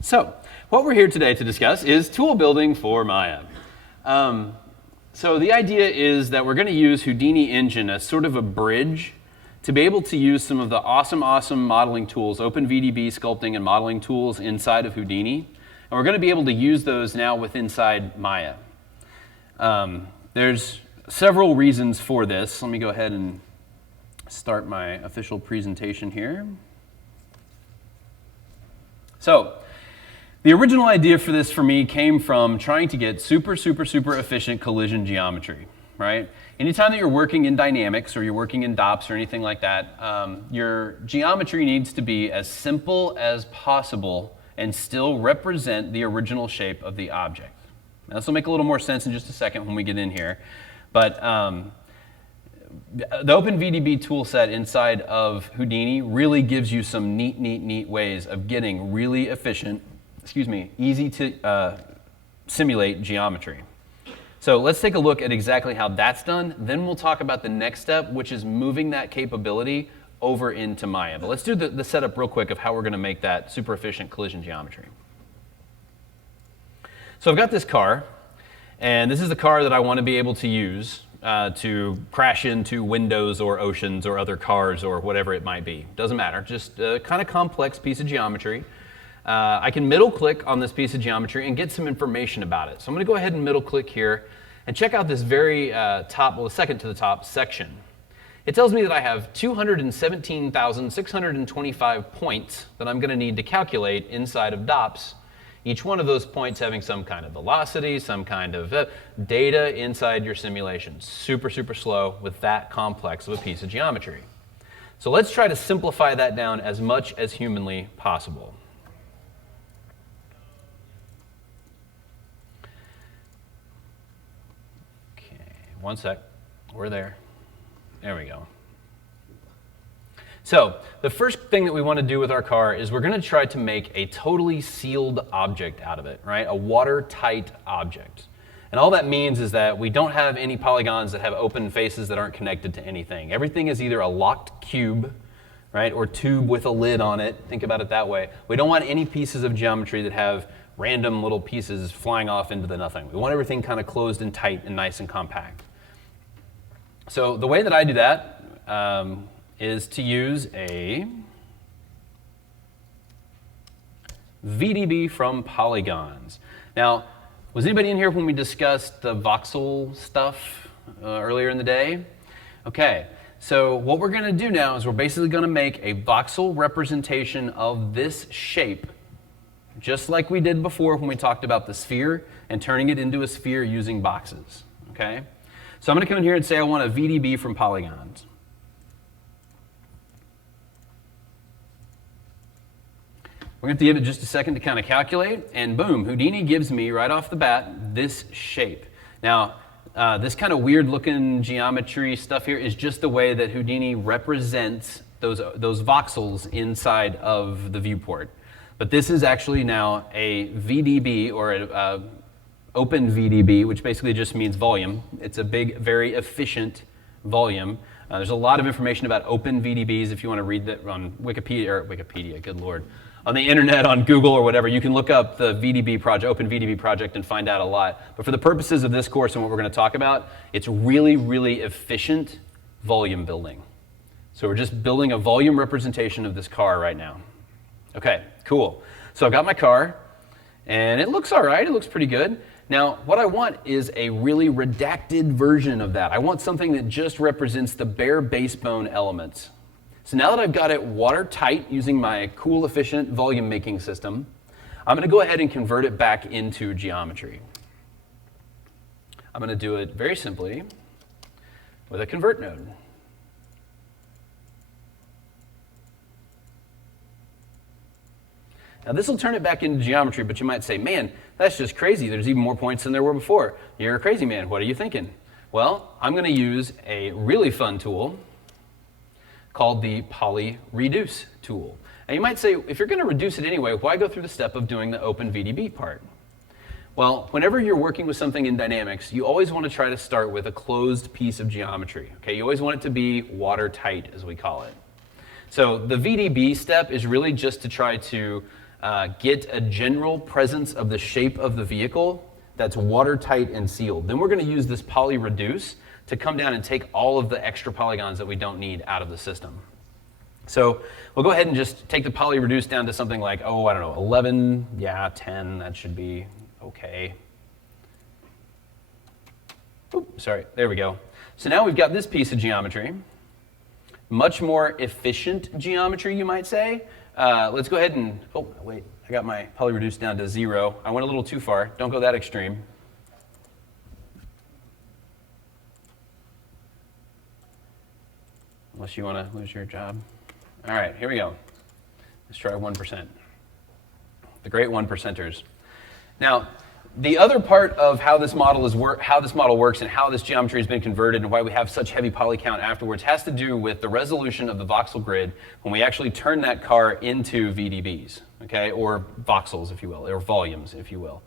So, what we're here today to discuss is tool building for Maya. So the idea is that we're going to use Houdini Engine as sort of a bridge to be able to use some of the awesome modeling tools, OpenVDB sculpting and modeling tools inside of Houdini. And we're going to be able to use those now inside Maya. There's several reasons for this. Let me go ahead and start my official presentation here. So, the original idea for this for me came from trying to get super efficient collision geometry, right? Anytime that you're working in dynamics or you're working in DOPS or anything like that, your geometry needs to be as simple as possible and still represent the original shape of the object. Now, this will make a little more sense in just a second when we get in here, but the OpenVDB toolset inside of Houdini really gives you some neat ways of getting really efficient, easy to simulate geometry. So let's take a look at exactly how that's done. Then we'll talk about the next step, which is moving that capability over into Maya. But let's do the setup real quick of how we're going to make that super efficient collision geometry. So I've got this car, and this is the car that I want to be able to use to crash into windows or oceans or other cars or whatever it might be. Doesn't matter, just a kind of complex piece of geometry. I can middle click on this piece of geometry and get some information about it. So I'm going to go ahead and middle click here and check out this very the second to the top section. It tells me that I have 217,625 points that I'm going to need to calculate inside of DOPS. Each one of those points having some kind of velocity, some kind of data inside your simulation. Super slow with that complex of a piece of geometry. So let's try to simplify that down as much as humanly possible. Okay, one sec. We're there. There we go. So the first thing that we want to do with our car is we're going to try to make a totally sealed object out of it, right? A watertight object. And all that means is that we don't have any polygons that have open faces that aren't connected to anything. Everything is either a locked cube, right, or tube with a lid on it. Think about it that way. We don't want any pieces of geometry that have random little pieces flying off into the nothing. We want everything kind of closed and tight and nice and compact. So the way that I do that is to use a VDB from polygons. Now, was anybody in here when we discussed the voxel stuff earlier in the day? Okay, so what we're going to do now is we're basically going to make a voxel representation of this shape, just like we did before when we talked about the sphere and turning it into a sphere using boxes. Okay, so I'm going to come in here and say I want a VDB from polygons. We're going to give it just a second to kind of calculate, and boom, Houdini gives me right off the bat this shape. Now, this kind of weird looking geometry stuff here is just the way that Houdini represents those voxels inside of the viewport. But this is actually now a VDB, or a open VDB, which basically just means volume. It's a big, very efficient volume. There's a lot of information about open VDBs if you want to read that on Wikipedia, good lord. On the internet, on Google or whatever, you can look up the VDB project, Open VDB project, and find out a lot. But for the purposes of this course and what we're going to talk about, it's really efficient volume building. So we're just building a volume representation of this car right now. Okay, cool. So I've got my car, and it looks all right. It looks pretty good. Now, what I want is a really redacted version of that. I want something that just represents the bare basebone elements. So now that I've got it watertight using my cool, efficient volume making system, I'm going to go ahead and convert it back into geometry. I'm going to do it very simply with a convert node. Now this will turn it back into geometry, but you might say, man, that's just crazy. There's even more points than there were before. You're a crazy man. What are you thinking? Well, I'm going to use a really fun tool called the poly reduce tool. And you might say, if you're going to reduce it anyway, why go through the step of doing the open VDB part? Well, whenever you're working with something in dynamics, you always want to try to start with a closed piece of geometry. Okay, you always want it to be watertight, as we call it. So the VDB step is really just to try to get a general presence of the shape of the vehicle that's watertight and sealed. Then we're going to use this poly reduce to come down and take all of the extra polygons that we don't need out of the system. So we'll go ahead and just take the poly reduce down to something like, oh, I don't know, 11, yeah, 10, that should be okay. Oops, sorry, there we go. So now we've got this piece of geometry. Much more efficient geometry, you might say. Let's go ahead and, oh, wait, I got my poly reduce down to 0. I went a little too far. Don't go that extreme. Unless you want to lose your job. All right, here we go. Let's try 1%. The great 1%ers. Now, the other part of how this model works and how this geometry has been converted and why we have such heavy poly count afterwards has to do with the resolution of the voxel grid when we actually turn that car into VDBs, okay, or voxels, if you will, or volumes, if you will.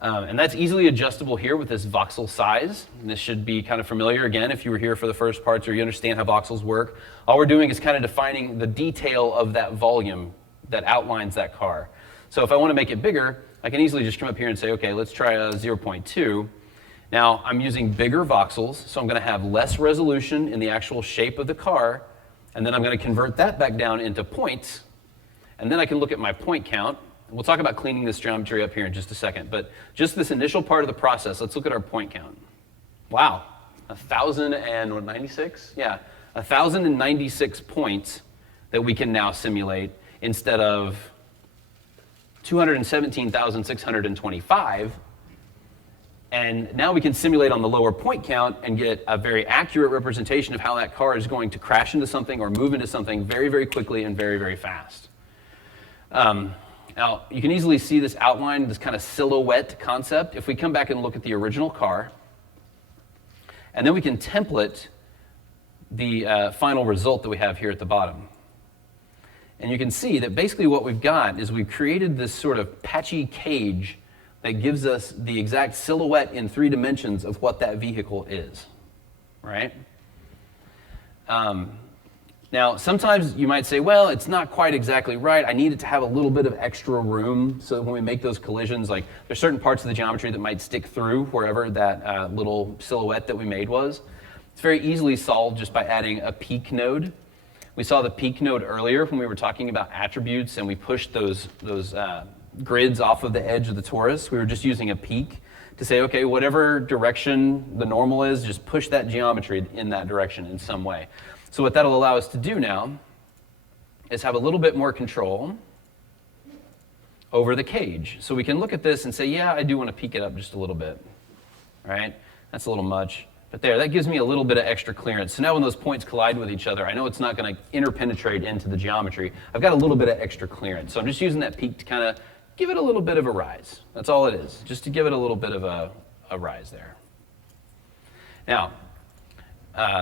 And that's easily adjustable here with this voxel size. And this should be kind of familiar again if you were here for the first parts or you understand how voxels work. All we're doing is kind of defining the detail of that volume that outlines that car. So if I want to make it bigger, I can easily just come up here and say, okay, let's try a 0.2. Now I'm using bigger voxels, so I'm going to have less resolution in the actual shape of the car, and then I'm going to convert that back down into points, and then I can look at my point count. We'll talk about cleaning this geometry up here in just a second, but just this initial part of the process, let's look at our point count. Wow, 1,096? Yeah, 1,096 points that we can now simulate instead of 217,625, and now we can simulate on the lower point count and get a very accurate representation of how that car is going to crash into something or move into something very, very quickly and very, very fast. Now, you can easily see this outline, this kind of silhouette concept, if we come back and look at the original car, and then we can template the final result that we have here at the bottom. And you can see that basically what we've got is we've created this sort of patchy cage that gives us the exact silhouette in 3 dimensions of what that vehicle is, right? Now, sometimes you might say, well, it's not quite exactly right. I need it to have a little bit of extra room so that when we make those collisions, like there's certain parts of the geometry that might stick through wherever that little silhouette that we made was. It's very easily solved just by adding a peak node. We saw the peak node earlier when we were talking about attributes and we pushed those grids off of the edge of the torus. We were just using a peak to say, okay, whatever direction the normal is, just push that geometry in that direction in some way. So what that'll allow us to do now is have a little bit more control over the cage. So we can look at this and say, yeah, I do want to peak it up just a little bit, right? That's a little much. But there, that gives me a little bit of extra clearance. So now when those points collide with each other, I know it's not going to interpenetrate into the geometry. I've got a little bit of extra clearance. So I'm just using that peak to kind of give it a little bit of a rise. That's all it is, just to give it a little bit of a rise there. Now,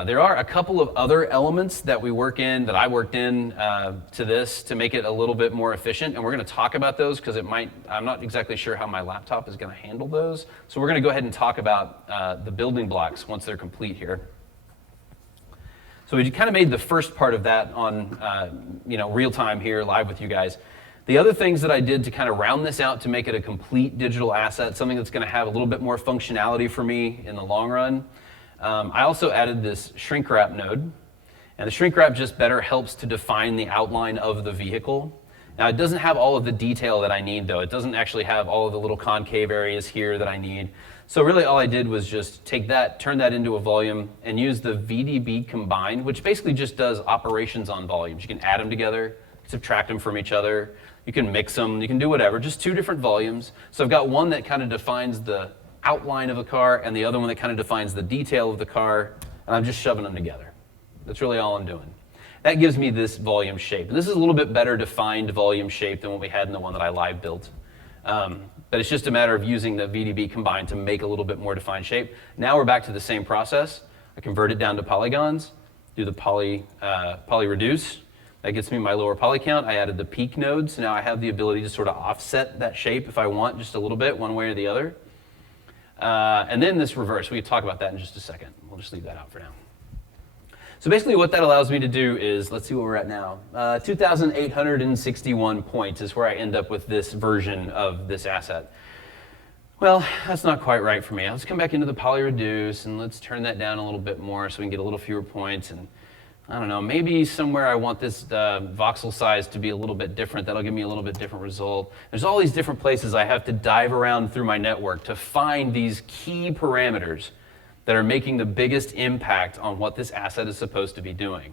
there are a couple of other elements that I worked in to this to make it a little bit more efficient, and we're going to talk about those because I'm not exactly sure how my laptop is going to handle those. So we're going to go ahead and talk about the building blocks once they're complete here. So we kind of made the first part of that on real time here, live with you guys. The other things that I did to kind of round this out to make it a complete digital asset, something that's going to have a little bit more functionality for me in the long run. I also added this shrink wrap node, and the shrink wrap just better helps to define the outline of the vehicle. Now it doesn't have all of the detail that I need though. It doesn't actually have all of the little concave areas here that I need. So really all I did was just take that, turn that into a volume, and use the VDB combine, which basically just does operations on volumes. You can add them together, subtract them from each other, you can mix them, you can do whatever, just 2 different volumes. So I've got one that kind of defines the outline of the car and the other one that kind of defines the detail of the car, and I'm just shoving them together. That's really all I'm doing. That gives me this volume shape. And this is a little bit better defined volume shape than what we had in the one that I live built. But it's just a matter of using the VDB combine to make a little bit more defined shape. Now we're back to the same process. I convert it down to polygons, do the poly reduce. That gets me my lower poly count. I added the peak node, so now I have the ability to sort of offset that shape if I want just a little bit, one way or the other. And then this reverse, we can talk about that in just a second. We'll just leave that out for now. So basically what that allows me to do is, let's see where we're at now. 2,861 points is where I end up with this version of this asset. Well, that's not quite right for me. Let's come back into the poly reduce and let's turn that down a little bit more so we can get a little fewer points. And I don't know, maybe somewhere I want this voxel size to be a little bit different. That'll give me a little bit different result. There's all these different places I have to dive around through my network to find these key parameters that are making the biggest impact on what this asset is supposed to be doing.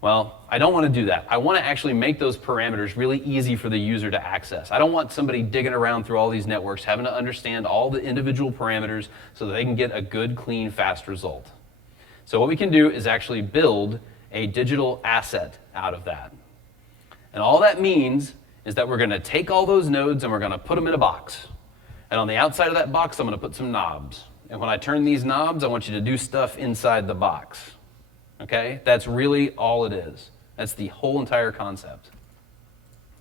Well, I don't want to do that. I want to actually make those parameters really easy for the user to access. I don't want somebody digging around through all these networks, having to understand all the individual parameters so that they can get a good, clean, fast result. So what we can do is actually build a digital asset out of that. And all that means is that we're going to take all those nodes and we're going to put them in a box. And on the outside of that box, I'm going to put some knobs. And when I turn these knobs, I want you to do stuff inside the box. Okay? That's really all it is. That's the whole entire concept.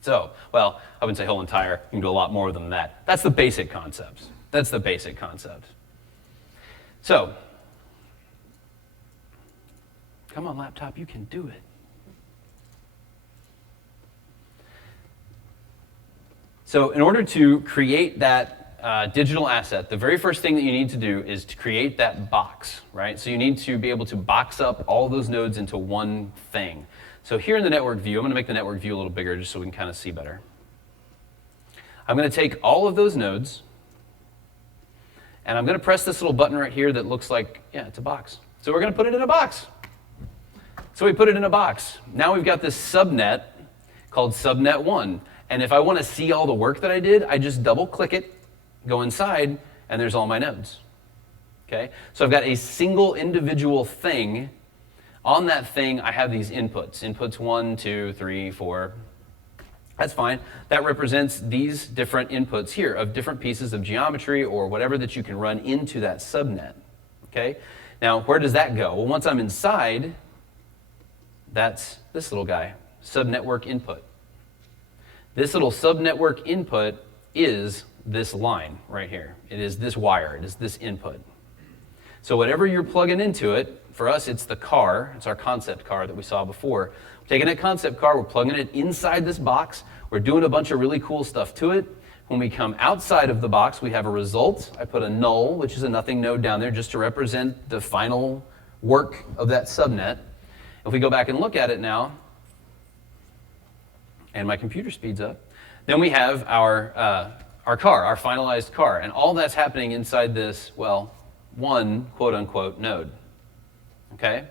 So, well, I wouldn't say whole entire. You can do a lot more than that. That's the basic concepts. That's the basic concept. So, come on, laptop, you can do it. So in order to create that digital asset, the very first thing that you need to do is to create that box, right? So you need to be able to box up all those nodes into one thing. So here in the network view, I'm going to make the network view a little bigger just so we can kind of see better. I'm going to take all of those nodes, and I'm going to press this little button right here that looks like, yeah, it's a box. So we're going to put it in a box. So we put it in a box. Now we've got this subnet called subnet 1. And if I want to see all the work that I did, I just double click it, go inside, and there's all my nodes. Okay? So I've got a single individual thing. On that thing, I have these inputs. Inputs 1, 2, 3, 4. That's fine. That represents these different inputs here of different pieces of geometry or whatever that you can run into that subnet. Okay? Now, where does that go? Well, once I'm inside, that's this little guy, subnetwork input. This little subnetwork input is this line right here. It is this wire. It is this input. So whatever you're plugging into it, for us it's the car. It's our concept car that we saw before. We're taking that concept car, we're plugging it inside this box. We're doing a bunch of really cool stuff to it. When we come outside of the box, we have a result. I put a null, which is a nothing node down there just to represent the final work of that subnet. If we go back and look at it now, and my computer speeds up, then we have our car, our finalized car. And all that's happening inside this, well, one quote-unquote node. Okay?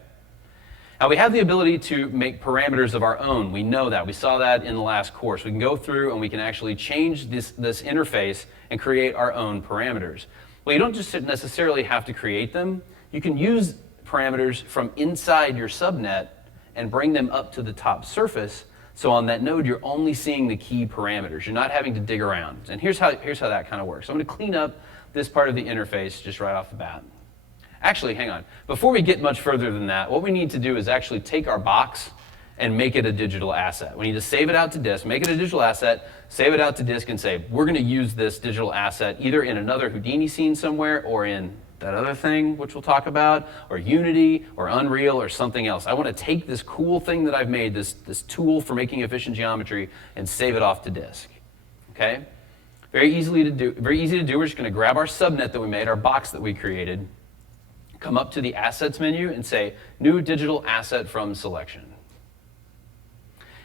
Now we have the ability to make parameters of our own. We know that. We saw that in the last course. We can go through and we can actually change this interface and create our own parameters. Well, you don't just necessarily have to create them. You can use parameters from inside your subnet and bring them up to the top surface. So on that node, you're only seeing the key parameters. You're not having to dig around. And here's how that kind of works. I'm going to clean up this part of the interface just right off the bat. Actually, hang on. Before we get much further than that, what we need to do is actually take our box and make it a digital asset. We need to save it out to disk, make it a digital asset, save it out to disk, and say, we're going to use this digital asset either in another Houdini scene somewhere or in that other thing, which we'll talk about, or Unity, or Unreal, or something else. I want to take this cool thing that I've made, this tool for making efficient geometry, and save it off to disk. Okay? Very easy to do. We're just going to grab our subnet that we made, our box that we created, come up to the Assets menu and say, New Digital Asset from Selection.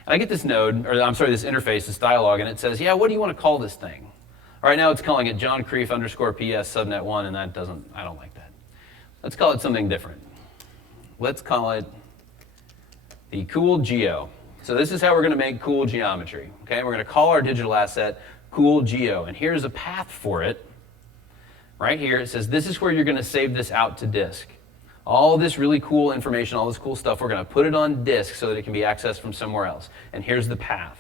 And I get this node, or I'm sorry, this interface, this dialog, and it says, yeah, what do you want to call this thing? Right now it's calling it Moncrief _ PS subnet 1, and I don't like that. Let's call it something different. Let's call it the coolgeo. So this is how we're going to make cool geometry. Okay, we're going to call our digital asset coolgeo, and here's a path for it. Right here it says this is where you're going to save this out to disk. All this really cool information, all this cool stuff, we're going to put it on disk so that it can be accessed from somewhere else. And here's the path.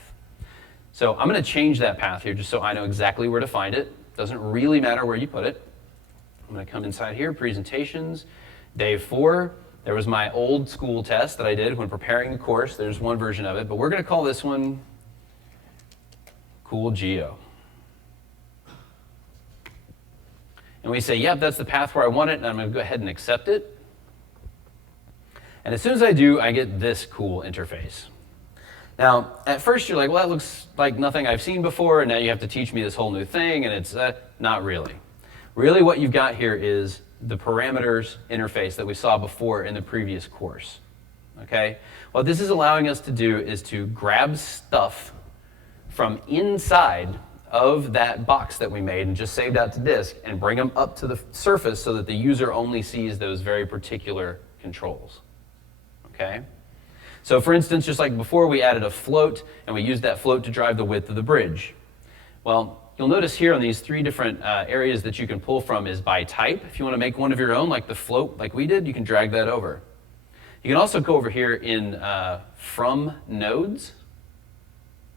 So I'm going to change that path here just so I know exactly where to find it. Doesn't really matter where you put it. I'm going to come inside here, presentations, day 4. There was my old school test that I did when preparing the course. There's one version of it, but we're going to call this one coolgeo. And we say, yep, that's the path where I want it, and I'm going to go ahead and accept it. And as soon as I do, I get this cool interface. Now, at first you're like, well, that looks like nothing I've seen before, and now you have to teach me this whole new thing, and it's not really. Really what you've got here is the parameters interface that we saw before in the previous course. Okay? What this is allowing us to do is to grab stuff from inside of that box that we made and just saved out to disk and bring them up to the surface so that the user only sees those very particular controls. Okay? So for instance, just like before, we added a float, and we used that float to drive the width of the bridge. Well, you'll notice here on these 3 different areas that you can pull from is by type. If you want to make one of your own, like the float, like we did, you can drag that over. You can also go over here in from nodes.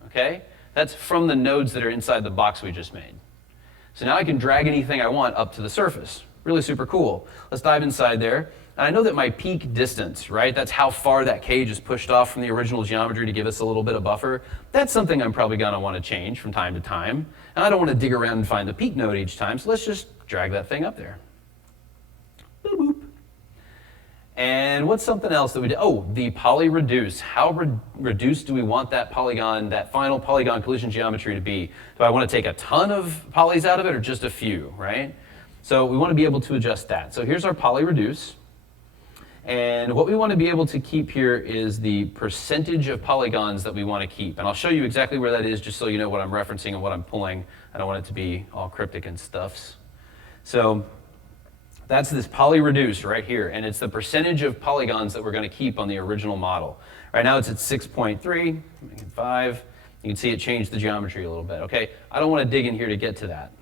Okay? That's from the nodes that are inside the box we just made. So now I can drag anything I want up to the surface. Really super cool. Let's dive inside there. And I know that my peak distance, right, that's how far that cage is pushed off from the original geometry to give us a little bit of buffer. That's something I'm probably going to want to change from time to time. And I don't want to dig around and find the peak node each time, so let's just drag that thing up there. Boop, boop. And what's something else that we did? Oh, the poly reduce. How reduced do we want that polygon, that final polygon collision geometry to be? Do I want to take a ton of polys out of it or just a few, right? So we want to be able to adjust that. So here's our poly reduce. And what we want to be able to keep here is the percentage of polygons that we want to keep. And I'll show you exactly where that is just so you know what I'm referencing and what I'm pulling. I don't want it to be all cryptic and stuffs. So that's this poly reduce right here. And it's the percentage of polygons that we're going to keep on the original model. Right now it's at 6.3, make it 5. You can see it changed the geometry a little bit. Okay, I don't want to dig in here to get to that.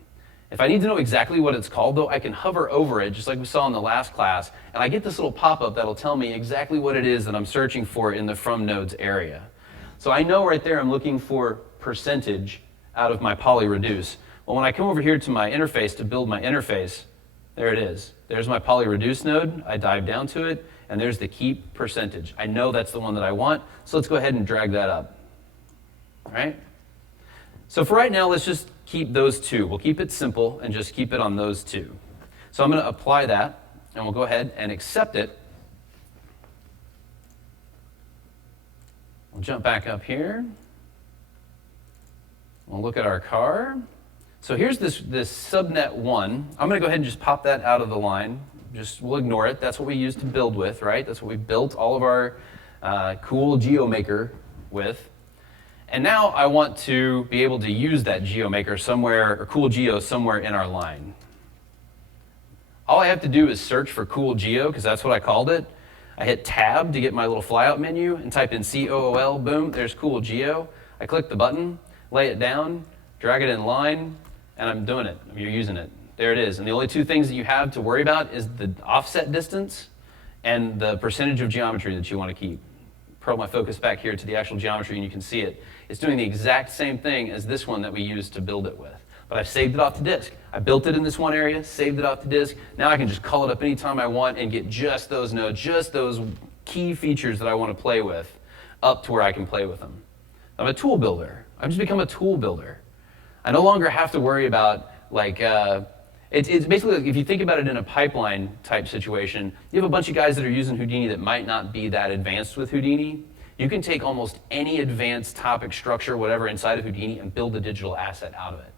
If I need to know exactly what it's called, though, I can hover over it, just like we saw in the last class, and I get this little pop-up that'll tell me exactly what it is that I'm searching for in the from nodes area. So I know right there I'm looking for percentage out of my poly reduce. Well, when I come over here to my interface to build my interface, there it is. There's my poly reduce node. I dive down to it, and there's the keep percentage. I know that's the one that I want, so let's go ahead and drag that up. All right? So for right now, let's just keep those 2. We'll keep it simple and just keep it on those 2. So I'm going to apply that, and we'll go ahead and accept it. We'll jump back up here. We'll look at our car. So here's this subnet 1. I'm going to go ahead and just pop that out of the line. We'll ignore it. That's what we used to build with, right? That's what we built all of our cool GeoMaker with. And now I want to be able to use that GeoMaker somewhere, or coolgeo somewhere in our line. All I have to do is search for coolgeo, because that's what I called it. I hit tab to get my little flyout menu and type in COOL, boom, there's coolgeo. I click the button, lay it down, drag it in line, and I'm doing it. You're using it. There it is. And the only 2 things that you have to worry about is the offset distance and the percentage of geometry that you want to keep. Pull my focus back here to the actual geometry, and you can see it. It's doing the exact same thing as this one that we used to build it with. But I've saved it off to disk. I built it in this one area, saved it off to disk. Now I can just call it up anytime I want and get just those nodes, just those key features that I want to play with up to where I can play with them. I'm a tool builder. I've just become a tool builder. I no longer have to worry about, like, it's basically, like, if you think about it in a pipeline type situation, you have a bunch of guys that are using Houdini that might not be that advanced with Houdini. You can take almost any advanced topic structure, whatever, inside of Houdini and build a digital asset out of it.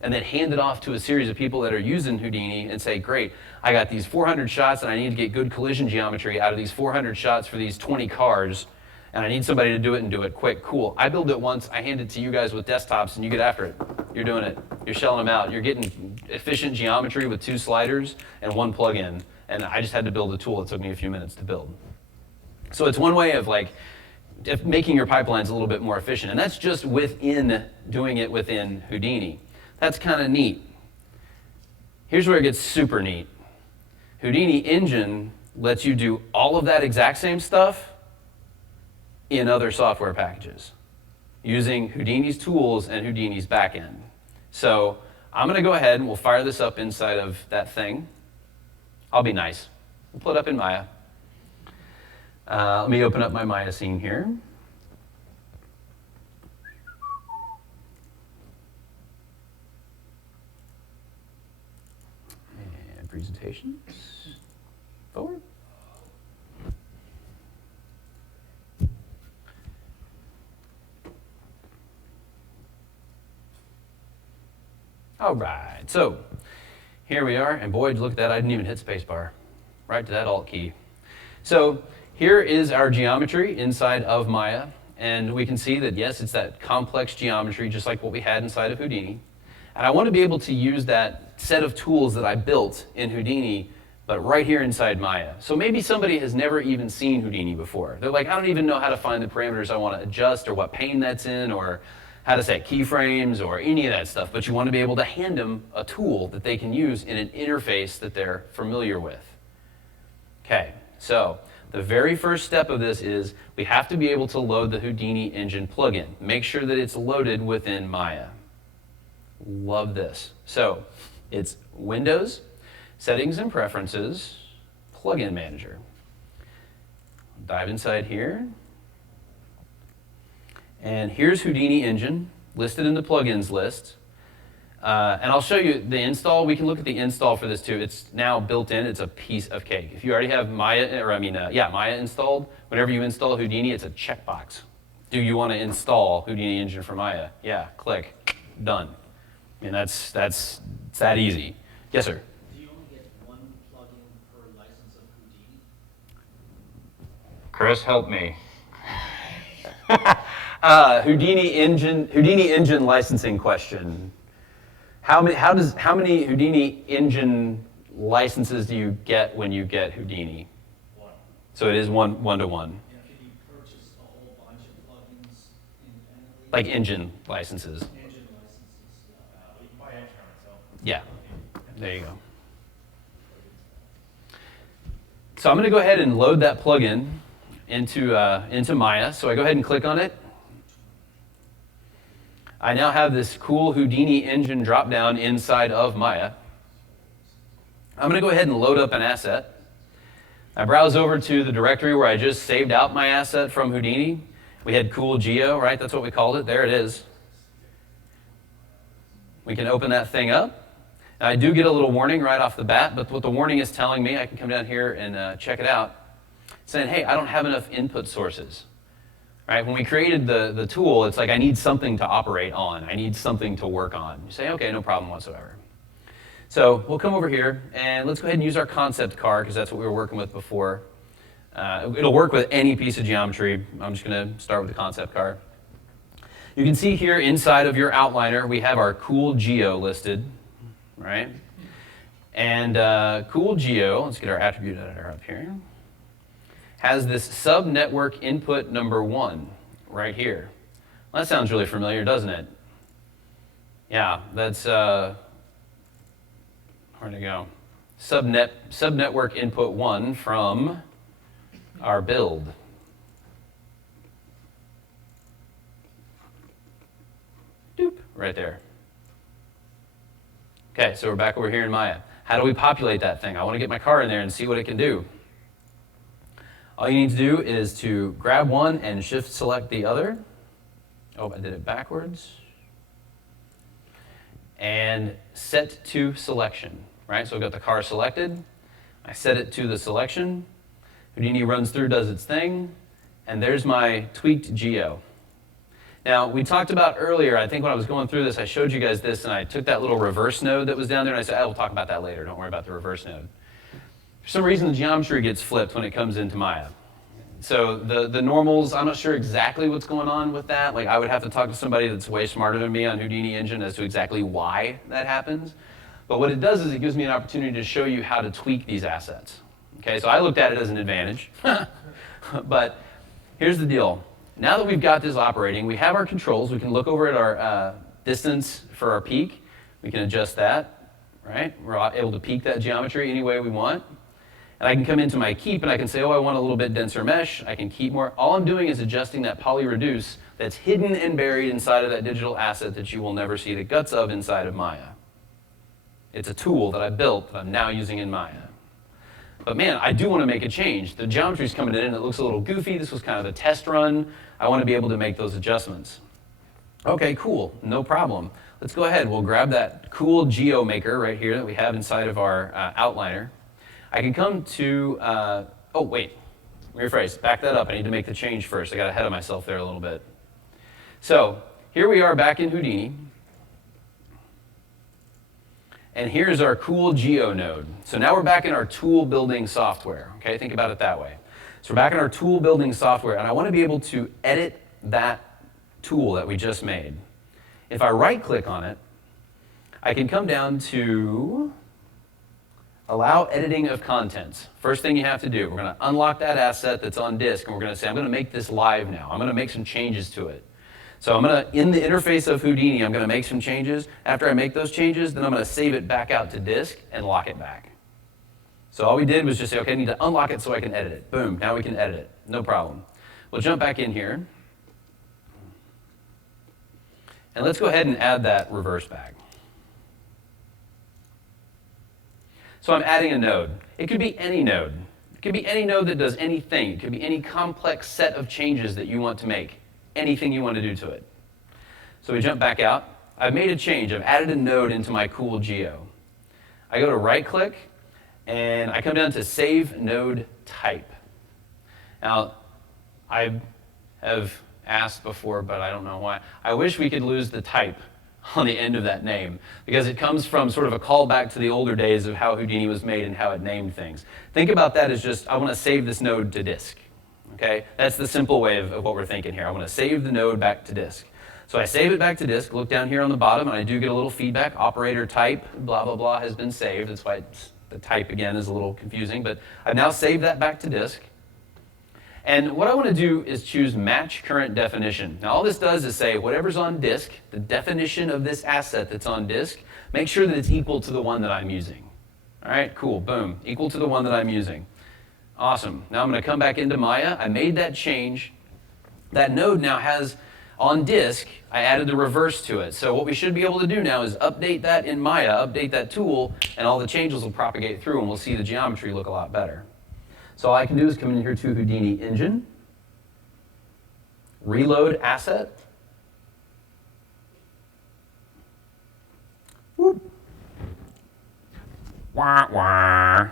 And then hand it off to a series of people that are using Houdini and say, great, I got these 400 shots and I need to get good collision geometry out of these 400 shots for these 20 cars, and I need somebody to do it and do it quick. Cool. I build it once, I hand it to you guys with desktops, and you get after it. You're doing it. You're shelling them out. You're getting efficient geometry with 2 sliders and 1 plugin, and I just had to build a tool that took me a few minutes to build. So it's one way of, like, making your pipelines a little bit more efficient, and that's just within doing it within Houdini. That's kind of neat. Here's where it gets super neat. Houdini Engine lets you do all of that exact same stuff in other software packages using Houdini's tools and Houdini's backend. So I'm going to go ahead and we'll fire this up inside of that thing. I'll be nice. We'll put it up in Maya. Let me open up my Maya scene here. And presentations. Forward. All right, so here we are, and boy, look at that, I didn't even hit spacebar. Right to that Alt key. So here is our geometry inside of Maya, and we can see that, yes, it's that complex geometry, just like what we had inside of Houdini. And I want to be able to use that set of tools that I built in Houdini, but right here inside Maya. So maybe somebody has never even seen Houdini before. They're like, I don't even know how to find the parameters I want to adjust, or what pane that's in, or how to set keyframes, or any of that stuff. But you want to be able to hand them a tool that they can use in an interface that they're familiar with. Okay, so the very first step of this is we have to be able to load the Houdini Engine plugin. Make sure that it's loaded within Maya. Love this. So it's Windows, Settings and Preferences, Plugin Manager. Dive inside here. And here's Houdini Engine listed in the plugins list. And I'll show you the install. We can look at the install for this too. It's now built in. It's a piece of cake. If you already have Maya, Maya installed, whenever you install Houdini, it's a checkbox. Do you want to install Houdini Engine for Maya? Yeah, click, done. And it's that easy. Yes, sir. Do you only get one plugin per license of Houdini? Chris, help me. Houdini Engine licensing question. How many Houdini Engine licenses do you get when you get Houdini? One. So it is one to one. And can you purchase a whole bunch of plugins independently? Like engine licenses. Engine licenses. You can buy Engine on itself. Yeah. There you go. So I'm going to go ahead and load that plugin into Maya. So I go ahead and click on it. I now have this cool Houdini Engine dropdown inside of Maya. I'm going to go ahead and load up an asset. I browse over to the directory where I just saved out my asset from Houdini. We had coolgeo, right? That's what we called it. There it is. We can open that thing up. Now, I do get a little warning right off the bat, but what the warning is telling me, I can come down here and check it out, saying, hey, I don't have enough input sources. Right? When we created the tool, it's like I need something to operate on. I need something to work on. You say, okay, no problem whatsoever. So we'll come over here, and let's go ahead and use our concept car, because that's what we were working with before. It'll work with any piece of geometry. I'm just going to start with the concept car. You can see here inside of your outliner, we have our coolgeo listed, right? And coolgeo, let's get our attribute editor up here, has this sub-network input number 1 right here. Well, that sounds really familiar, doesn't it? Yeah, that's, where'd it go? Sub-network input 1 from our build. Doop, right there. Okay, so we're back over here in Maya. How do we populate that thing? I want to get my car in there and see what it can do. All you need to do is to grab one and shift select the other. Oh, I did it backwards. And set to selection, right? So I've got the car selected. I set it to the selection. Houdini runs through, does its thing, and there's my tweaked geo. Now, we talked about earlier, I think when I was going through this, I showed you guys this, and I took that little reverse node that was down there, and I said, we'll talk about that later. Don't worry about the reverse node. For some reason, the geometry gets flipped when it comes into Maya. So the normals, I'm not sure exactly what's going on with that. Like, I would have to talk to somebody that's way smarter than me on Houdini Engine as to exactly why that happens. But what it does is it gives me an opportunity to show you how to tweak these assets. Okay, so I looked at it as an advantage. But here's the deal. Now that we've got this operating, we have our controls. We can look over at our distance for our peak. We can adjust that, right? We're able to peak that geometry any way we want. And I can come into my keep and I can say, oh, I want a little bit denser mesh. I can keep more. All I'm doing is adjusting that poly reduce that's hidden and buried inside of that digital asset that you will never see the guts of inside of Maya. It's a tool that I built that I'm now using in Maya. But man, I do want to make a change. The geometry's coming in and it looks a little goofy. This was kind of a test run. I want to be able to make those adjustments. Okay, cool, no problem. Let's go ahead. We'll grab that cool geo maker right here that we have inside of our outliner. I can come to, oh wait, rephrase, back that up. I need to make the change first. I got ahead of myself there a little bit. So here we are back in Houdini. And here's our coolgeo node. So now we're back in our tool building software. Okay, think about it that way. So we're back in our tool building software, and I want to be able to edit that tool that we just made. If I right click on it, I can come down to allow editing of contents. First thing you have to do, we're going to unlock that asset that's on disk, and we're going to say, I'm going to make this live now. I'm going to make some changes to it. So I'm going to, in the interface of Houdini, I'm going to make some changes. After I make those changes, then I'm going to save it back out to disk and lock it back. So all we did was just say, okay, I need to unlock it so I can edit it. Boom, now we can edit it. No problem. We'll jump back in here. And let's go ahead and add that reverse back. So I'm adding a node. It could be any node. It could be any node that does anything. It could be any complex set of changes that you want to make. Anything you want to do to it. So we jump back out. I've made a change. I've added a node into my coolgeo. I go to right click and I come down to save node type. Now, I have asked before, but I don't know why. I wish we could lose the type on the end of that name, because it comes from sort of a callback to the older days of how Houdini was made and how it named things. Think about that as just, I want to save this node to disk. Okay? That's the simple way of what we're thinking here. I want to save the node back to disk. So I save it back to disk, look down here on the bottom, and I do get a little feedback. Operator type, blah, blah, blah, has been saved. That's why the type, again, is a little confusing. But I've now saved that back to disk. And what I want to do is choose match current definition. Now all this does is say whatever's on disk, the definition of this asset that's on disk, make sure that it's equal to the one that I'm using. All right, cool, boom, equal to the one that I'm using. Awesome. Now I'm going to come back into Maya. I made that change. That node now has on disk, I added the reverse to it. So what we should be able to do now is update that in Maya, update that tool, and all the changes will propagate through and we'll see the geometry look a lot better. So all I can do is come in here to Houdini Engine, reload asset. Whoop. Wah, wah.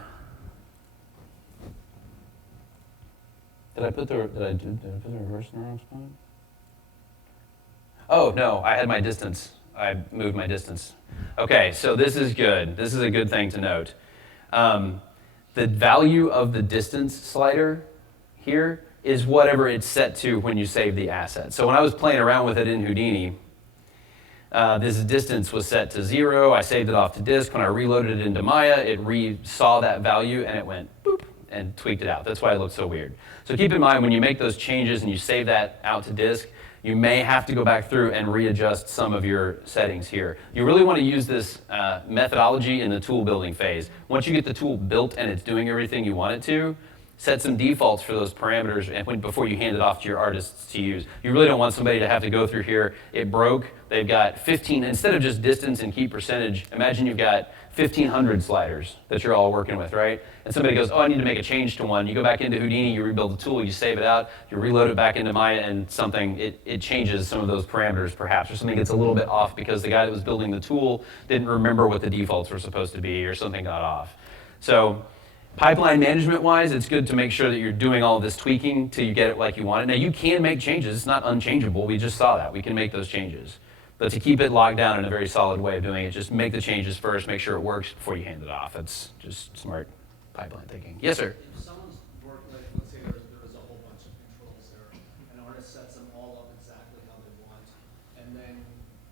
Did I put the reverse in the wrong spot? Oh, no, I had my distance. I moved my distance. Okay, so this is good. This is a good thing to note. The value of the distance slider here is whatever it's set to when you save the asset. So when I was playing around with it in Houdini, this distance was set to 0. I saved it off to disk. When I reloaded it into Maya, it saw that value and it went boop and tweaked it out. That's why it looks so weird. So keep in mind when you make those changes and you save that out to disk, you may have to go back through and readjust some of your settings here. You really want to use this methodology in the tool building phase. Once you get the tool built and it's doing everything you want it to, set some defaults for those parameters before you hand it off to your artists to use. You really don't want somebody to have to go through here. It broke. They've got 15, instead of just distance and key percentage, imagine you've got 1,500 sliders that you're all working with, right? And somebody goes, oh, I need to make a change to one. You go back into Houdini, you rebuild the tool, you save it out, you reload it back into Maya, and it changes some of those parameters perhaps, or something gets a little bit off because the guy that was building the tool didn't remember what the defaults were supposed to be, or something got off. So pipeline management-wise, it's good to make sure that you're doing all this tweaking till you get it like you want it. Now, you can make changes. It's not unchangeable. We just saw that. We can make those changes. But to keep it locked down in a very solid way of doing it, just make the changes first, make sure it works before you hand it off. That's just smart pipeline thinking. Yes, sir? If someone's work, like, let's say there was a whole bunch of controls there, an artist sets them all up exactly how they want, and then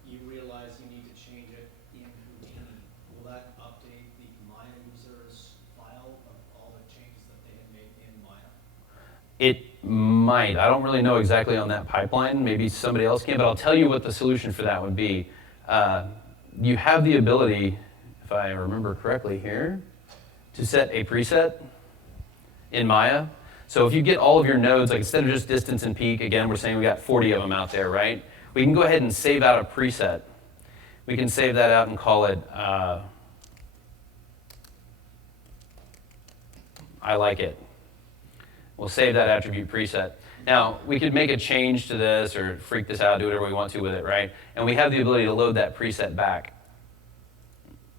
you realize you need to change it in Houdini, will that update the Maya user's file of all the changes that they had made in Maya? It might. I don't really know exactly on that pipeline. Maybe somebody else can, but I'll tell you what the solution for that would be. You have the ability, if I remember correctly here, to set a preset in Maya. So if you get all of your nodes, like instead of just distance and peak, again, we're saying we got 40 of them out there, right? We can go ahead and save out a preset. We can save that out and call it, I like it. We'll save that attribute preset. Now, we could make a change to this or freak this out, do whatever we want to with it, right? And we have the ability to load that preset back.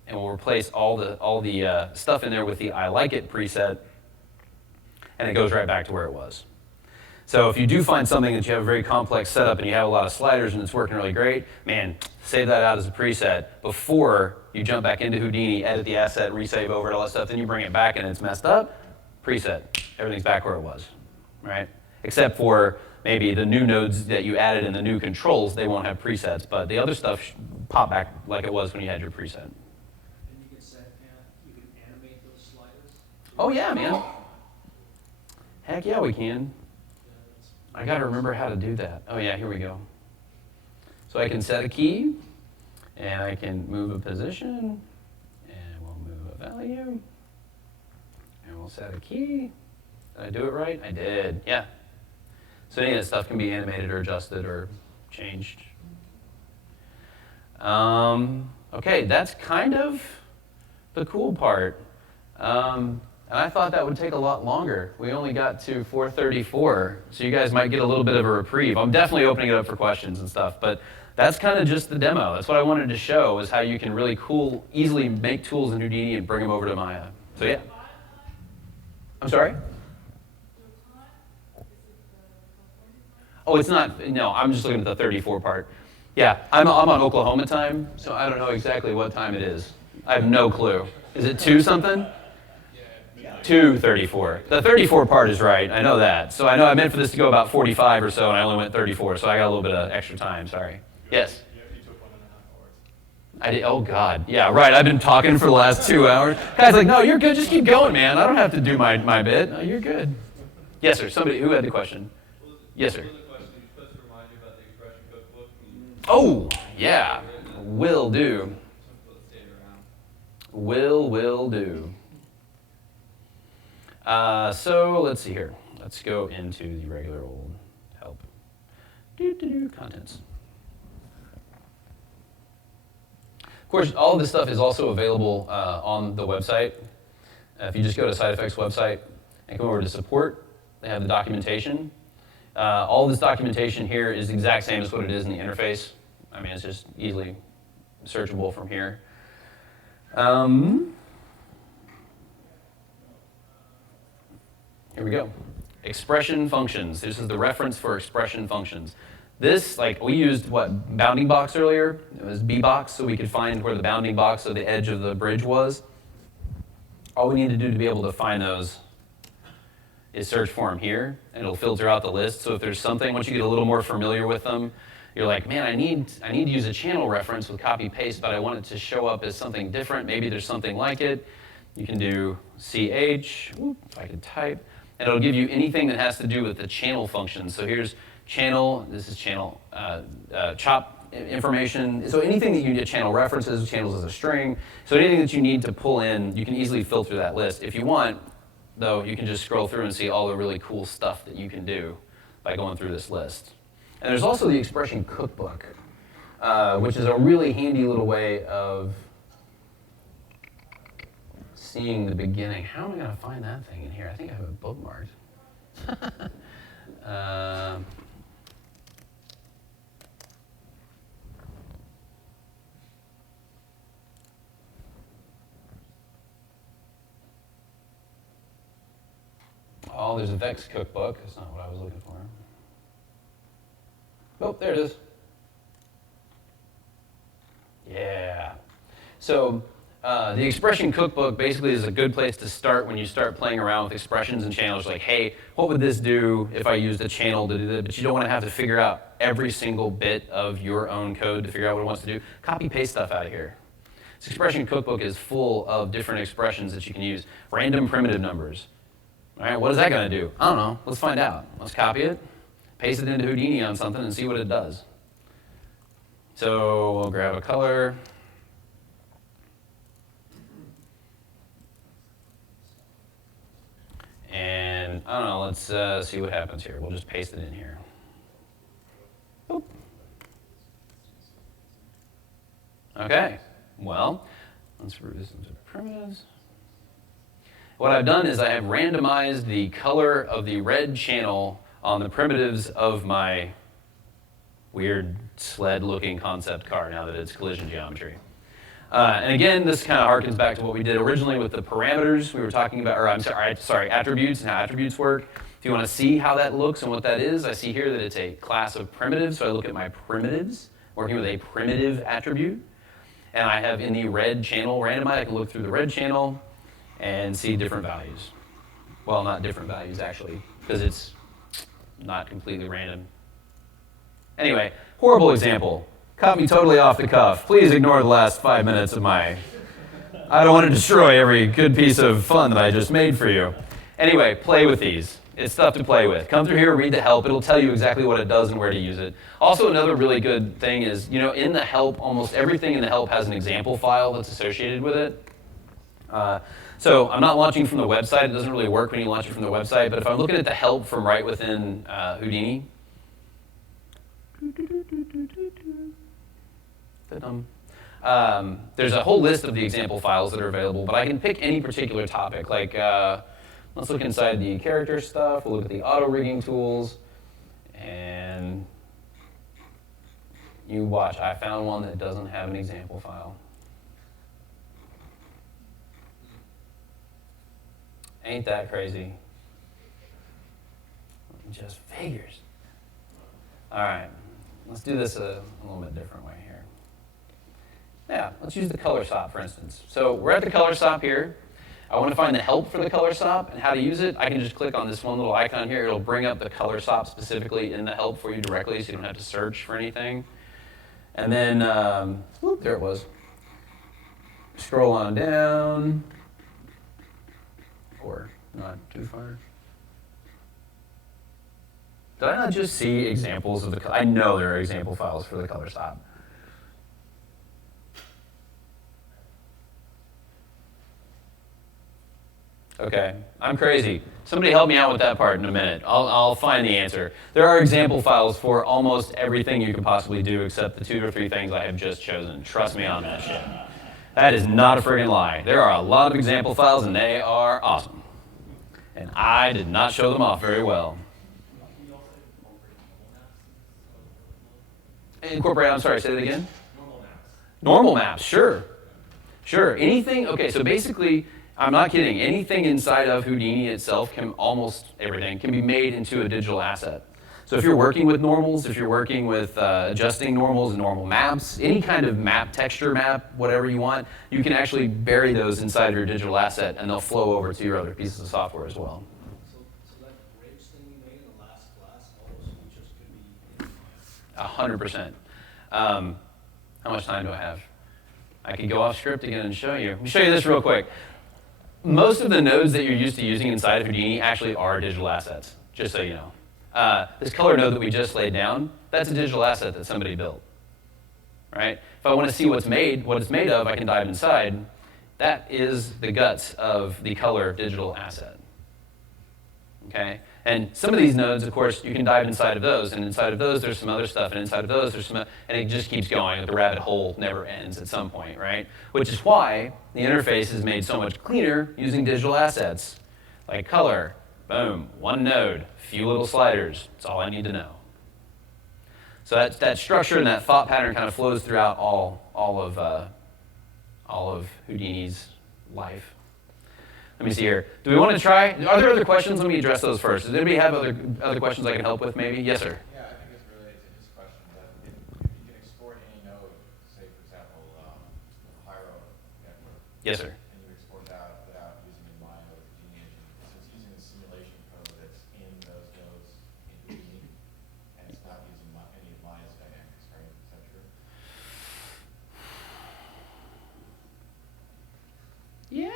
And we'll replace all the stuff in there with the I like it preset, and it goes right back to where it was. So if you do find something that you have a very complex setup and you have a lot of sliders and it's working really great, man, save that out as a preset before you jump back into Houdini, edit the asset, resave over it, all that stuff, then you bring it back and it's messed up, preset. Everything's back where it was, right? Except for maybe the new nodes that you added in the new controls, they won't have presets, but the other stuff pop back like it was when you had your preset. And you can set, you can animate those sliders. Oh yeah, man. Heck yeah, we can. I gotta remember how to do that. Oh yeah, here we go. So I can set a key, and I can move a position, and we'll move a value, and we'll set a key. Did I do it right? I did, yeah. So any of that stuff can be animated or adjusted or changed. Okay, that's kind of the cool part. And I thought that would take a lot longer. We only got to 4:34, so you guys might get a little bit of a reprieve. I'm definitely opening it up for questions and stuff, but that's kind of just the demo. That's what I wanted to show, is how you can really easily make tools in Houdini and bring them over to Maya. So yeah. I'm sorry? Oh, it's not, no, I'm just looking at the 34 part. Yeah, I'm on Oklahoma time, so I don't know exactly what time it is. I have no clue. Is it 2 something? 2:34. The 34 part is right, I know that. So I know I meant for this to go about 45 or so, and I only went 34, so I got a little bit of extra time, sorry. Yes? You took 1.5 hours. I did, oh God, yeah, right, I've been talking for the last 2 hours. Guy's like, no, you're good, just keep going, man. I don't have to do my bit. No, you're good. Yes, sir, somebody, who had the question? Yes, sir. Oh, yeah, will do. Will do. So let's see here. Let's go into the regular old help. Contents. Of course, all of this stuff is also available on the website. If you just go to Side Effects website and come over to support, they have the documentation. All this documentation here is the exact same as what it is in the interface. I mean, it's just easily searchable from here. Here we go. Expression functions. This is the reference for expression functions. This, like, we used, what, bounding box earlier? It was B-box, so we could find where the bounding box or the edge of the bridge was. All we need to do to be able to find those is search for them here, and it'll filter out the list. So if there's something, once you get a little more familiar with them, you're like, man, I need to use a channel reference with copy-paste, but I want it to show up as something different. Maybe there's something like it. You can do CH, if I could type, and it'll give you anything that has to do with the channel function. So here's channel, this is channel, chop information. So anything that you need, channel references, channels as a string. So anything that you need to pull in, you can easily filter that list. If you want, though, you can just scroll through and see all the really cool stuff that you can do by going through this list. And there's also the expression cookbook, which is a really handy little way of seeing the beginning. How am I going to find that thing in here? I think I have it bookmarked. Oh, there's a Vex cookbook. That's not what I was looking for. Oh, there it is. Yeah. So the expression cookbook basically is a good place to start when you start playing around with expressions and channels. Like, hey, what would this do if I used a channel to do that? But you don't want to have to figure out every single bit of your own code to figure out what it wants to do. Copy paste stuff out of here. This expression cookbook is full of different expressions that you can use. Random primitive numbers. All right, what is that going to do? I don't know. Let's find out. Let's copy it, paste it into Houdini on something, and see what it does. So we'll grab a color. And I don't know, let's see what happens here. We'll just paste it in here. Boop. Okay, well, let's root this into primitives. What I've done is I have randomized the color of the red channel on the primitives of my weird sled-looking concept car now that it's collision geometry. And again, this kind of harkens back to what we did originally with the parameters we were talking about, or I'm sorry, attributes and how attributes work. If you want to see how that looks and what that is, I see here that it's a class of primitives, so I look at my primitives, working with a primitive attribute. And I have in the red channel randomized, I can look through the red channel and see different values. Well, not different values actually, because it's not completely random. Anyway, horrible example. Caught me totally off the cuff. Please ignore the last 5 minutes of my... I don't want to destroy every good piece of fun that I just made for you. Anyway, play with these. It's stuff to play with. Come through here, read the help. It'll tell you exactly what it does and where to use it. Also, another really good thing is, in the help, almost everything in the help has an example file that's associated with it. So I'm not launching from the website. It doesn't really work when you launch it from the website. But if I'm looking at the help from right within Houdini, there's a whole list of the example files that are available. But I can pick any particular topic. Like, let's look inside the character stuff. We'll look at the auto rigging tools. And you watch. I found one that doesn't have an example file. Ain't that crazy? Just figures. All right, let's do this a little bit different way here. Yeah, let's use the color stop, for instance. So we're at the color stop here. I want to find the help for the color stop and how to use it. I can just click on this one little icon here. It'll bring up the color stop specifically in the help for you directly, so you don't have to search for anything. And then, whoop, there it was. Scroll on down. Or not too far. Did I not just see examples of the... I know there are example files for the color stop. Okay, I'm crazy. Somebody help me out with that part in a minute. I'll find the answer. There are example files for almost everything you could possibly do except the 2 or 3 things I have just chosen. Trust me on that shit. That is not a friggin' lie. There are a lot of example files and they are awesome. And I did not show them off very well. Incorporate, I'm sorry, say that again? Normal maps. Normal maps, sure. Sure, anything, okay, so basically, I'm not kidding, anything inside of Houdini itself almost everything can be made into a digital asset. So if you're working with normals, if you're working with adjusting normals and normal maps, any kind of map, texture map, whatever you want, you can actually bury those inside of your digital asset and they'll flow over to your other pieces of software as well. So that bridge thing you made in the last class, all those features could be in 100%. How much time do I have? I could go off script again and show you. Let me show you this real quick. Most of the nodes that you're used to using inside of Houdini actually are digital assets, just so you know. This color node that we just laid down, that's a digital asset that somebody built, right? If I want to see what it's made of, I can dive inside. That is the guts of the color digital asset, okay? And some of these nodes, of course, you can dive inside of those, and inside of those there's some other stuff, and inside of those there's some, and it just keeps going. The rabbit hole never ends at some point, right? Which is why the interface is made so much cleaner using digital assets, like color. Boom, one node, few little sliders. That's all I need to know. So that structure and that thought pattern kind of flows throughout all of Houdini's life. Let me see here. Do we want to try? Are there other questions? Let me address those first. Does anybody have other questions I can help with? Maybe. Yes, sir. Yeah, I think it's related to his question that if you can export any node, say for example, the Pyro network. Yes, sir. And you export that without using a Maya or Houdini engine. So it's using the simulation code that's in those nodes in Houdini, and it's not using any of Maya's dynamics, right? Is that true? Yeah.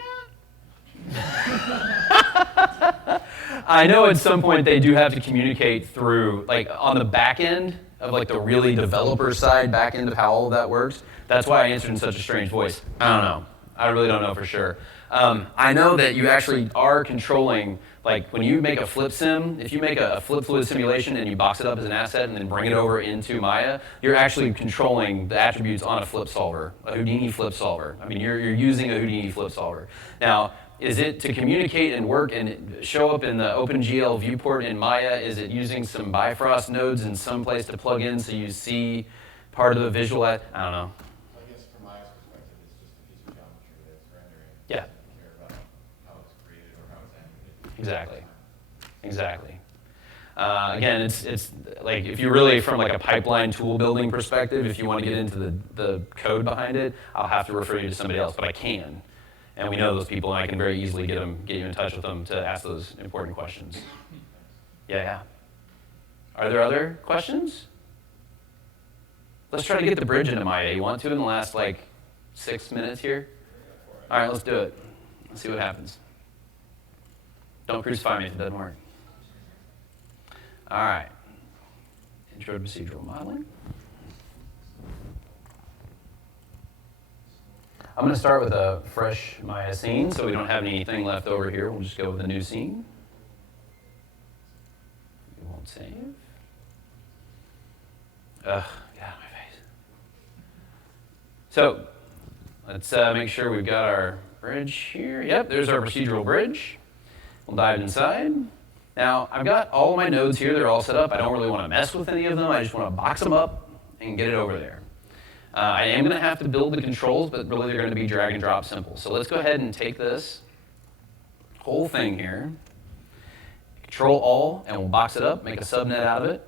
I know at some point they do have to communicate through, like on the back end of like the really developer side back end of how all of that works. That's why I answered in such a strange voice. I don't know. I really don't know for sure. I know that you actually are controlling, like when you make a flip sim, if you make a flip fluid simulation and you box it up as an asset and then bring it over into Maya, you're actually controlling the attributes on a flip solver, a Houdini flip solver. I mean, you're using a Houdini flip solver. Now, is it to communicate and work and show up in the OpenGL viewport in Maya? Is it using some Bifrost nodes in some place to plug in so you see part of the visual? I don't know. I guess from Maya's perspective, it's just a piece of geometry that's rendering. Yeah. It doesn't care about how it's created or how it's animated. Exactly. Exactly. Again, it's like if you really, from like a pipeline tool building perspective, if you want to get into the code behind it, I'll have to refer you to somebody else, but I can. And we know those people, and I can very easily get you in touch with them to ask those important questions. Yeah. Are there other questions? Let's try to get the bridge into Maya. You want to in the last like 6 minutes here? All right, let's do it. Let's see what happens. Don't crucify me if it doesn't work. All right. Intro to procedural modeling. I'm going to start with a fresh Maya scene, so we don't have anything left over here. We'll just go with a new scene. We won't save. Ugh, get out of my face. So let's make sure we've got our bridge here. Yep, there's our procedural bridge. We'll dive inside. Now, I've got all of my nodes here. They're all set up. I don't really want to mess with any of them. I just want to box them up and get it over there. I am going to have to build the controls, but really they're going to be drag and drop simple. So let's go ahead and take this whole thing here, Control all, and we'll box it up, make a subnet out of it.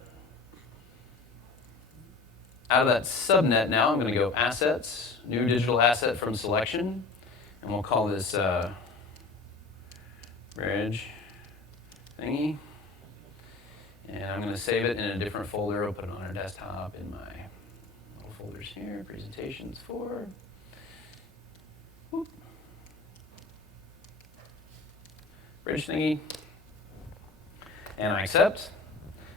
Out of that subnet now, I'm going to go Assets, New Digital Asset from Selection, and we'll call this bridge thingy. And I'm going to save it in a different folder. I'll put it on our desktop in my little folders here, presentations for. Whoop. Bridge thingy. And I accept.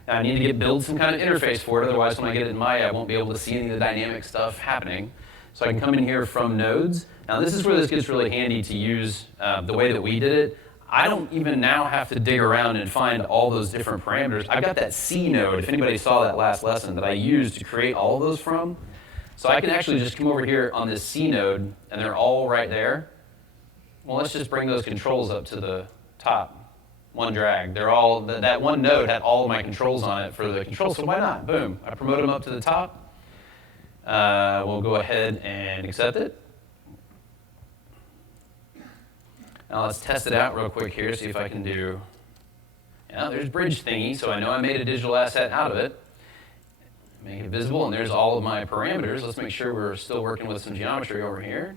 Now I need to build some kind of interface for it, otherwise when I get it in Maya, I won't be able to see any of the dynamic stuff happening. So I can come in here from nodes. Now this is where this gets really handy to use the way that we did it. I don't even now have to dig around and find all those different parameters. I've got that C node, if anybody saw that last lesson, that I used to create all of those from. So I can actually just come over here on this C node, and they're all right there. Well, let's just bring those controls up to the top. One drag. They're all, that one node had all of my controls on it for the controls, so why not? Boom. I promote them up to the top. We'll go ahead and accept it. Now let's test it out real quick here, see if I can do, yeah, there's bridge thingy, so I know I made a digital asset out of it. Make it visible, and there's all of my parameters. Let's make sure we're still working with some geometry over here.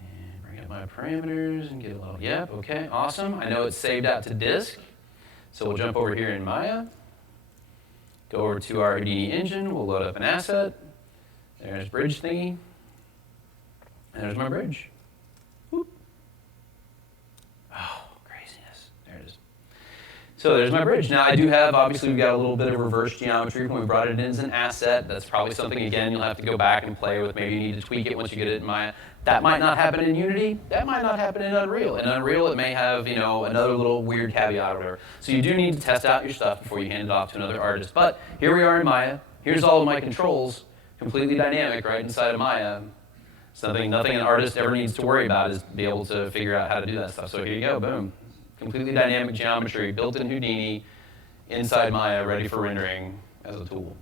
And bring up my parameters and get a little, yep, okay, awesome. I know it's saved out to disk, so we'll jump over here in Maya. Go over to our Houdini Engine, we'll load up an asset. There's bridge thingy, and there's my bridge. Whoop. Oh, craziness. There it is. So there's my bridge. Now I do have, obviously we've got a little bit of reverse geometry when we brought it in as an asset. That's probably something, again, you'll have to go back and play with. Maybe you need to tweak it once you get it in Maya. That might not happen in Unity. That might not happen in Unreal. In Unreal, it may have, you know, another little weird caveat or whatever. So you do need to test out your stuff before you hand it off to another artist. But here we are in Maya. Here's all of my controls, completely dynamic right inside of Maya. Something nothing an artist ever needs to worry about is be able to figure out how to do that stuff. So here you go, boom. Completely dynamic geometry, built in Houdini, inside Maya, ready for rendering as a tool.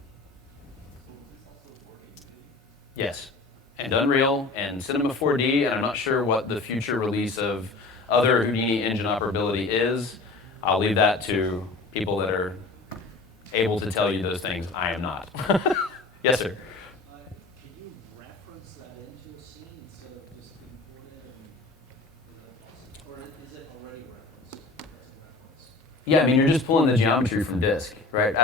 Yes, and Unreal and Cinema 4D, and I'm not sure what the future release of other Houdini Engine operability is. I'll leave that to people that are able to tell you those things. I am not. Yes, sir. Can you reference that into a scene instead of just import it? Or is it already referenced as a reference? Yeah, I mean, you're just pulling the geometry from disk, right?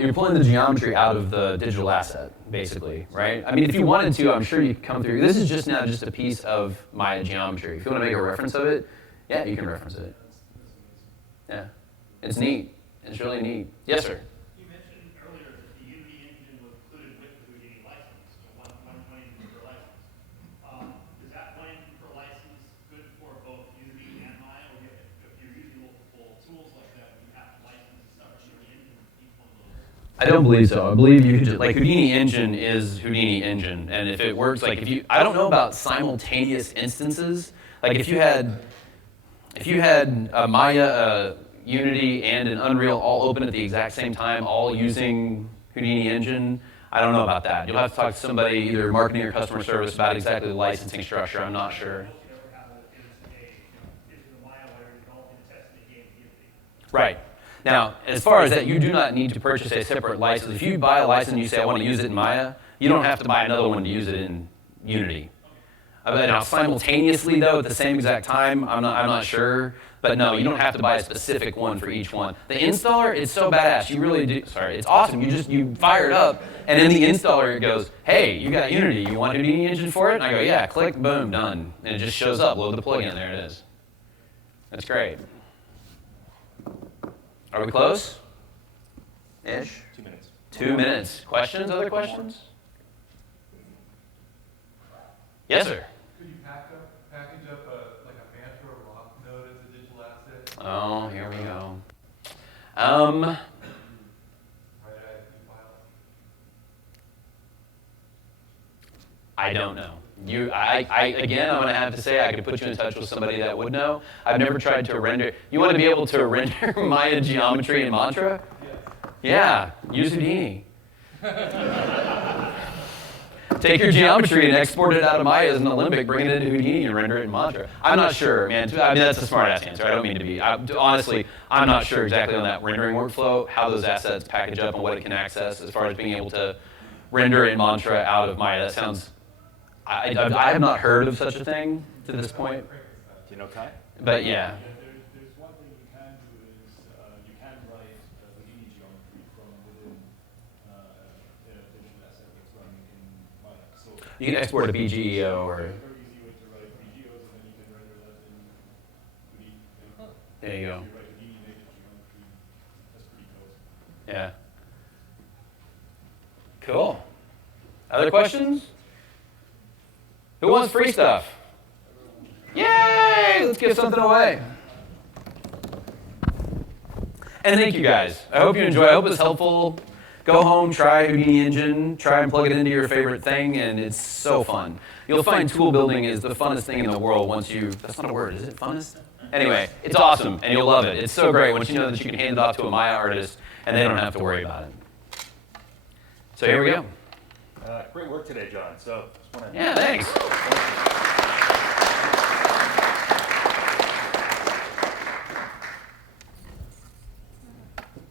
You're pulling the geometry out of the digital asset, basically, right? I mean, if you wanted to, I'm sure you could come through. This is just now just a piece of Maya geometry. If you want to make a reference of it, yeah, you can reference it. Yeah, it's neat. It's really neat. Yes, sir. You mentioned earlier that the Unity engine was included with the Houdini license, so $1 million per license. Is that $1 million per license good for both Unity and Maya, or if you're using multiple tools like that, you have to license the stuff for the engine for each one of those? I don't believe so. I believe you could just, like, Houdini Engine is Houdini Engine, and if it works, like, I don't know about simultaneous instances. Like, if you had a Maya, Unity, and an Unreal all open at the exact same time, all using Houdini Engine, I don't know about that. You'll have to talk to somebody, either marketing or customer service, about exactly the licensing structure. I'm not sure. Right. Now, as far as that, you do not need to purchase a separate license. If you buy a license and you say, I want to use it in Maya, you don't have to buy another one to use it in Unity. Now, simultaneously, though, at the same exact time, I'm not sure. But no, you don't have to buy a specific one for each one. The installer is so badass. You really do. Sorry, it's awesome. You fire it up, and in the installer it goes, hey, you got Unity. You want Houdini Engine for it? And I go, yeah. Click, boom, done. And it just shows up. Load the plugin. There it is. That's great. Are we close? Ish. 2 minutes. 2 minutes. Questions? Other questions? Yes, sir. Could you package up like a mantra or lock node as a digital asset? Oh, here we go. Right at file. I don't know. Again, I'm going to have to say I could put you in touch with somebody that would know. I've never tried to render. You want to be able to render Maya geometry in Mantra? Yes. Yeah, use Houdini. Take your geometry and export it out of Maya as an Alembic, bring it into Houdini and render it in Mantra. I'm not sure, man. I mean, that's a smart-ass answer. I don't mean to be. Honestly, I'm not sure exactly on that rendering workflow, how those assets package up and what it can access as far as being able to render in Mantra out of Maya. That sounds... I have not heard of such a thing to this point. Do you know Kai? But yeah. There's one thing you can do is you can write Houdini geometry from within a digital asset that's running in Maya. So You can export a BGEO or... very easy way to write VGOs, and then you can render that in Houdini. There you go. If you write Houdini native geometry, that's pretty close. Yeah. Cool. Other questions? Who wants free stuff? Yay! Let's give something away. And thank you guys. I hope you enjoy. I hope it's helpful. Go home, try Houdini Engine, try and plug it into your favorite thing, and it's so fun. You'll find tool building is the funnest thing in the world once you... That's not a word, is it? Funnest? Anyway, it's awesome, and you'll love it. It's so great once you know that you can hand it off to a Maya artist, and they don't have to worry about it. So here we go. Great work today, John. So, just want to Yeah, thanks.